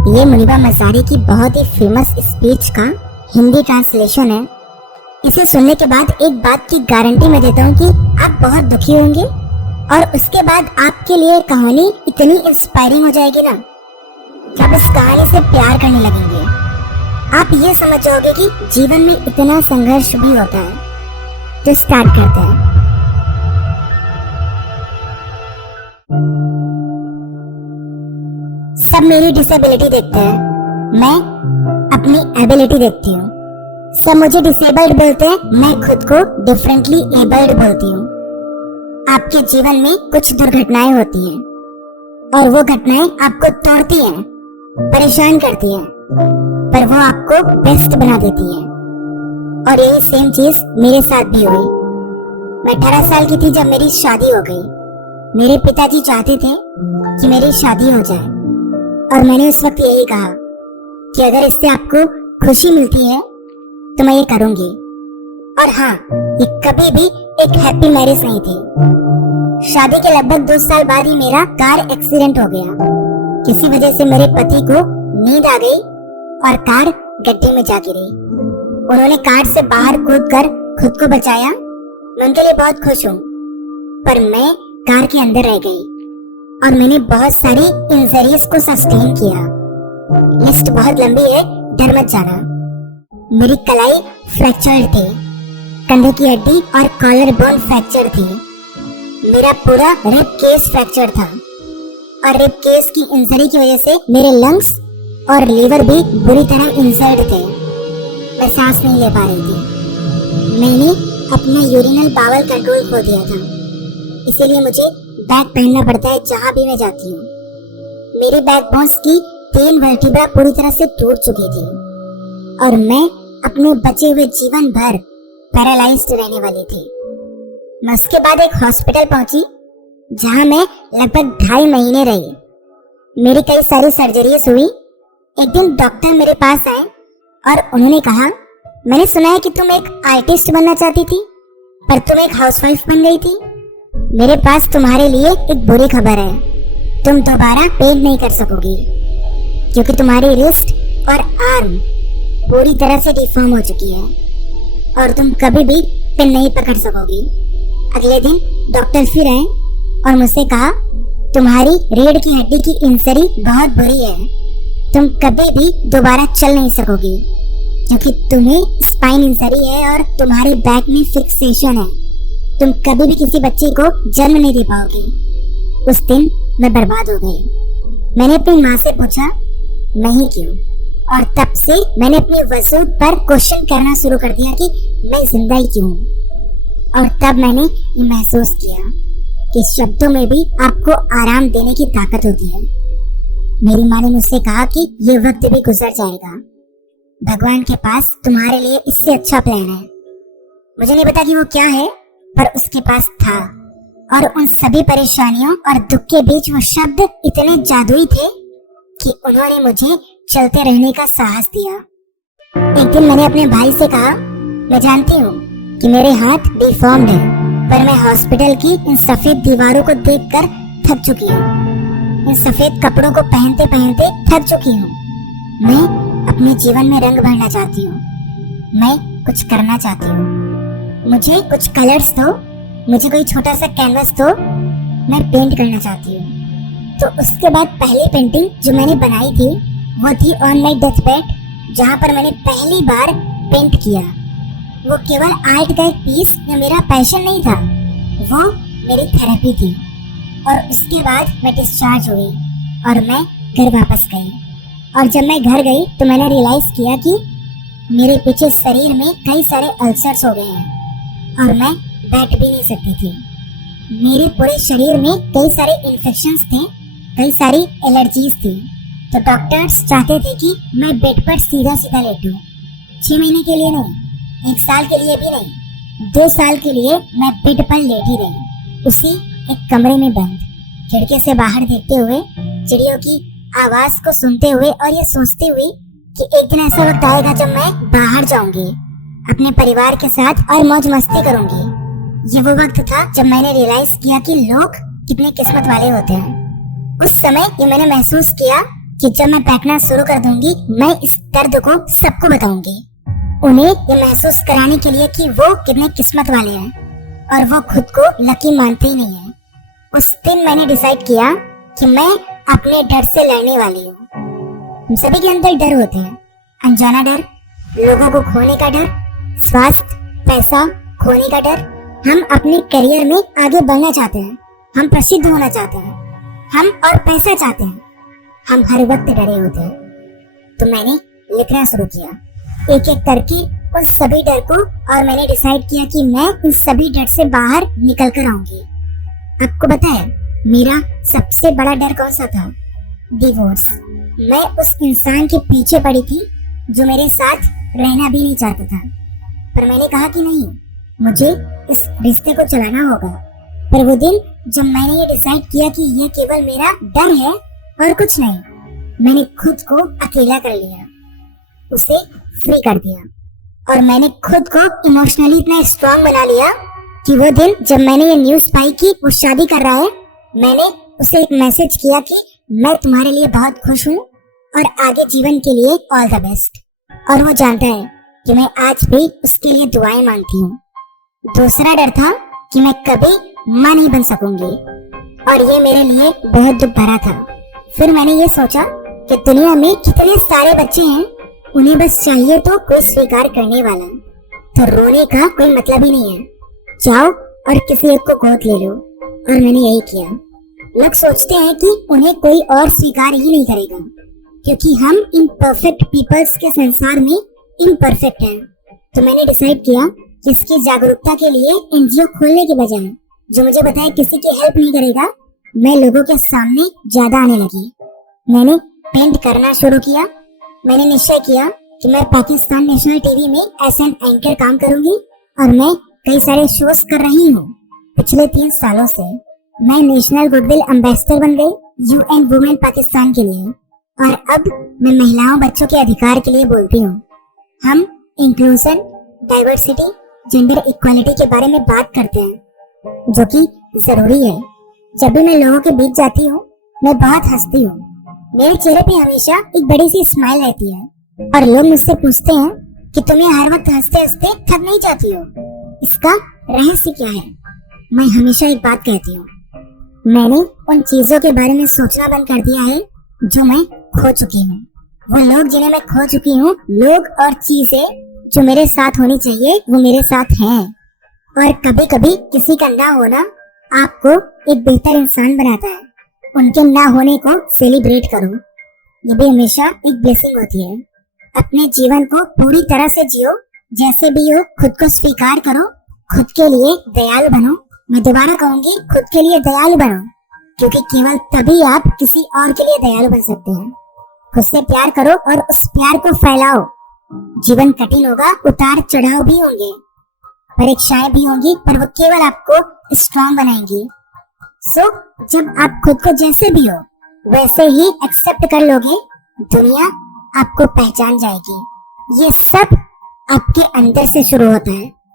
ये मुनीबा मज़ारी की बहुत ही फेमस स्पीच का हिंदी ट्रांसलेशन है। इसे सुनने के बाद एक बात की गारंटी मैं देता हूँ कि आप बहुत दुखी होंगे और उसके बाद आपके लिए कहानी इतनी इंस्पायरिंग हो जाएगी ना कि आप इस कहानी से प्यार करने लगेंगे। आप ये समझ जाओगे कि जीवन में इतना संघर्ष भी होता है। तो स्टार्ट करते हैं। सब मेरी डिसेबिलिटी देखते हैं, मैं अपनी एबिलिटी देखती हूँ। सब मुझे डिसेबल्ड बोलते हैं, मैं खुद को डिफरेंटली एबल्ड बोलती हूँ। आपके जीवन में कुछ दुर्घटनाएं होती हैं और वो घटनाएं आपको तोड़ती हैं, परेशान करती हैं, पर वो आपको बेस्ट बना देती हैं। और यही सेम चीज मेरे साथ भी हुई। मैं 18 साल की थी जब मेरी शादी हो गई। मेरे पिताजी चाहते थे कि मेरी शादी हो जाए और मैंने उस वक्त यही कहा कि अगर इससे आपको खुशी मिलती है तो मैं ये करूंगी। और हाँ, ये कभी भी एक हैप्पी मैरिज नहीं थी। शादी के लगभग 2 साल बाद ही मेरा कार एक्सीडेंट हो गया। किसी वजह से मेरे पति को नींद आ गई और कार गड्ढे में जा गिरी। उन्होंने कार से बाहर कूदकर खुद को बचाया। मैं उनके लिए बहुत खुश हूँ, पर मैं कार के अंदर रह गई और मैंने बहुत सारी इंजरीज को सस्टेन किया। लिस्ट बहुत लंबी है, डर मत जाना। मेरी कलाई फ्रैक्चर थी, कंधे की हड्डी और कॉलर बोन फ्रैक्चर थी। मेरा पूरा रिब केस फ्रैक्चर था और रिब केस की इंजरी की वजह से मेरे लंग्स और लीवर भी बुरी तरह इंजर्ड थे। मैं सांस नहीं ले पा रही थी। मैंने अपना यूरिनल बावल कंट्रोल खो दिया था, इसीलिए मुझे बैग पहनना पड़ता है जहां भी मैं जाती हूँ। मेरी बैकबोन्स की 3 वर्टिब्रा पूरी तरह से टूट चुकी थी और मैं अपने बचे हुए जीवन भर पैरालाइज्ड रहने वाली थी। मैं उसके बाद एक हॉस्पिटल पहुंची जहां मैं लगभग 2.5 महीने रही। मेरी कई सारी सर्जरीज हुई। एक दिन डॉक्टर मेरे पास आए और उन्होंने कहा, मैंने सुना है कि तुम एक आर्टिस्ट बनना चाहती थी, पर तुम एक हाउसवाइफ बन गई थी। मेरे पास तुम्हारे लिए एक बुरी खबर है, तुम दोबारा पेंट नहीं कर सकोगी क्योंकि तुम्हारी रिस्ट और आर्म पूरी तरह से डिफॉर्म हो चुकी है और तुम कभी भी पेन नहीं पकड़ सकोगी। अगले दिन डॉक्टर फिर आए और मुझसे कहा, तुम्हारी रीढ़ की हड्डी की इंजरी बहुत बुरी है, तुम कभी भी दोबारा चल नहीं सकोगी क्योंकि तुम्हें स्पाइन इंजरी है और तुम्हारे बैक में फिक्सेशन है। तुम कभी भी किसी बच्चे को जन्म नहीं दे पाओगी। उस दिन मैं बर्बाद हो गई। मैंने अपनी माँ से पूछा, नहीं क्यों? और तब से मैंने अपनी वजूद पर क्वेश्चन करना शुरू कर दिया कि मैं जिंदा ही क्यों हूँ। और तब मैंने ये महसूस किया कि शब्दों में भी आपको आराम देने की ताकत होती है। मेरी माँ ने मुझसे कहा कि ये वक्त भी गुजर जाएगा, भगवान के पास तुम्हारे लिए इससे अच्छा प्लान है। मुझे नहीं पता कि वो क्या है, पर उसके पास था। और उन सभी परेशानियों और दुख के बीच वो शब्द इतने जादुई थे कि उन्होंने मुझे चलते रहने का साहस दिया। एक दिन मैंने अपने भाई से कहा, मैं जानती हूँ कि मेरे हाथ डिफॉर्म्ड हैं, पर मैं हॉस्पिटल की इन सफेद दीवारों को देखकर थक चुकी हूँ। इन सफेद कपड़ों को पहनते पहनते थक चुकी हूँ। मैं अपने जीवन में रंग भरना चाहती हूँ। मैं कुछ करना चाहती हूँ। मुझे कुछ कलर्स दो, मुझे कोई छोटा सा कैनवस दो, मैं पेंट करना चाहती हूँ। तो उसके बाद पहली पेंटिंग जो मैंने बनाई थी वो थी ऑन माय डेथ बेड, जहाँ पर मैंने पहली बार पेंट किया। वो केवल आर्ट का एक पीस या मेरा पैशन नहीं था, वो मेरी थेरेपी थी। और उसके बाद मैं डिस्चार्ज हुई और मैं घर वापस गई। और जब मैं घर गई तो मैंने रियलाइज किया कि मेरे पीछे शरीर में कई सारे अल्सर्स हो गए हैं और मैं बैठ भी नहीं सकती थी। मेरे पूरे शरीर में कई सारे इन्फेक्शंस थे, कई सारी एलर्जीज थी। तो डॉक्टर्स चाहते थे कि मैं बेड पर सीधा सीधा लेटूं। 6 महीने के लिए नहीं, 1 साल के लिए भी नहीं, 2 साल के लिए मैं बेड पर लेटी रही, उसी एक कमरे में बंद, खिड़की से बाहर देखते हुए, चिड़ियों की आवाज को सुनते हुए और ये सोचते हुए कि एक दिन ऐसा वक्त आएगा जब मैं बाहर जाऊंगी, अपने परिवार के साथ और मौज मस्ती करूंगी। ये वो वक्त था जब मैंने रियलाइज किया कि लोग कितने किस्मत वाले होते हैं। उस समय ये मैंने महसूस किया कि जब मैं बैठना शुरू कर दूंगी मैं इस दर्द को सबको बताऊंगी, उन्हें ये महसूस कराने के लिए कि वो कितने किस्मत वाले हैं और वो खुद को लकी मानते ही नहीं है। उस दिन मैंने डिसाइड किया कि मैं अपने डर से लड़ने वाली हूँ। हम सभी के अंदर डर होते हैं, अनजाना डर, लोगों को खोने का डर, स्वास्थ्य, पैसा खोने का डर। हम अपने करियर में आगे बढ़ना चाहते हैं, हम प्रसिद्ध होना चाहते हैं, हम और पैसा चाहते हैं। हम हर वक्त डरे होते हैं। तो मैंने लिखना शुरू किया, एक एक करके उन सभी डर को, और मैंने डिसाइड किया कि मैं इन सभी डर से बाहर निकल कर आऊंगी। आपको पता है मेरा सबसे बड़ा डर कौन सा था? डिवोर्स। मैं उस इंसान के पीछे पड़ी थी जो मेरे साथ रहना भी नहीं चाहता था, पर मैंने कहा कि नहीं, मुझे इस रिश्ते को चलाना होगा। पर वो दिन जब मैंने ये डिसाइड किया कि ये केवल मेरा डर है और कुछ नहीं, मैंने खुद को अकेला कर लिया, उसे फ्री कर दिया, और मैंने खुद को इमोशनली इतना स्ट्रांग बना लिया कि वो दिन जब मैंने ये न्यूज़ पाई कि वो शादी कर रहा है, मैंने उसे एक मैसेज किया कि मैं तुम्हारे लिए बहुत खुश हूँ और आगे जीवन के लिए ऑल द बेस्ट। और वो जानता है कि मैं आज भी उसके लिए दुआएं मांगती हूँ। दूसरा डर था कि मैं कभी माँ नहीं बन सकूंगी, और ये मेरे लिए बहुत दुख भरा था। फिर मैंने ये सोचा कि दुनिया में कितने सारे बच्चे हैं, उन्हें बस चाहिए तो कोई स्वीकार करने वाला, तो रोने का कोई मतलब ही नहीं है, जाओ और किसी एक को गोद ले लो। और मैंने यही किया। लोग सोचते हैं कि उन्हें कोई और स्वीकार ही नहीं करेगा, क्योंकि हम इम्परफेक्ट पीपल्स के संसार में इम्परफेक्ट हैं। तो मैंने डिसाइड किया कि इसकी जागरूकता के लिए एनजीओ खोलने के बजाय, जो मुझे बताए किसी की हेल्प नहीं करेगा, मैं लोगों के सामने ज्यादा आने लगी। मैंने पेंट करना शुरू किया। मैंने निश्चय किया कि मैं पाकिस्तान नेशनल टीवी में एज एन एंकर काम करूंगी, और मैं कई सारे शोज कर रही हूँ। पिछले 3 सालों से मैं नेशनल गुडविल एम्बेसडर बन गई UN वुमेन पाकिस्तान के लिए, और अब मैं महिलाओं बच्चों के अधिकार के लिए बोलती हूँ। हम इंक्लूजन, डाइवर्सिटी, जेंडर इक्वालिटी के बारे में बात करते हैं, जो कि जरूरी है। जब भी मैं लोगों के बीच जाती हूँ मैं बहुत हंसती हूँ, मेरे चेहरे पे हमेशा एक बड़ी सी स्माइल रहती है, और लोग मुझसे पूछते हैं कि तुम्हें हर वक्त हंसते हंसते थक नहीं जाती हो, इसका रहस्य क्या है? मैं हमेशा एक बात कहती हूँ, मैंने उन चीजों के बारे में सोचना बंद कर दिया है जो मैं खो चुकी हूँ। वो लोग जिन्हें मैं खो चुकी हूँ, लोग और चीजें जो मेरे साथ होनी चाहिए वो मेरे साथ हैं। और कभी कभी किसी का ना होना आपको एक बेहतर इंसान बनाता है। उनके ना होने को सेलिब्रेट करो, ये भी हमेशा एक ब्लेसिंग होती है। अपने जीवन को पूरी तरह से जियो, जैसे भी हो खुद को स्वीकार करो, खुद के लिए दयालु बनो। मैं दोबारा कहूंगी, खुद के लिए दयालु बनो, क्योंकि केवल तभी आप किसी और के लिए दयालु बन सकते हैं। खुद से प्यार करो और उस प्यार को फैलाओ। जीवन कठिन होगा, उतार चढ़ाव भी होंगे, परीक्षाएं भी होंगी, पर वो केवल आपको स्ट्रांग बनाएंगी। जब आप खुद को जैसे भी हो वैसे ही एक्सेप्ट कर लोगे, दुनिया आपको पहचान जाएगी। ये सब आपके अंदर से शुरू होता है।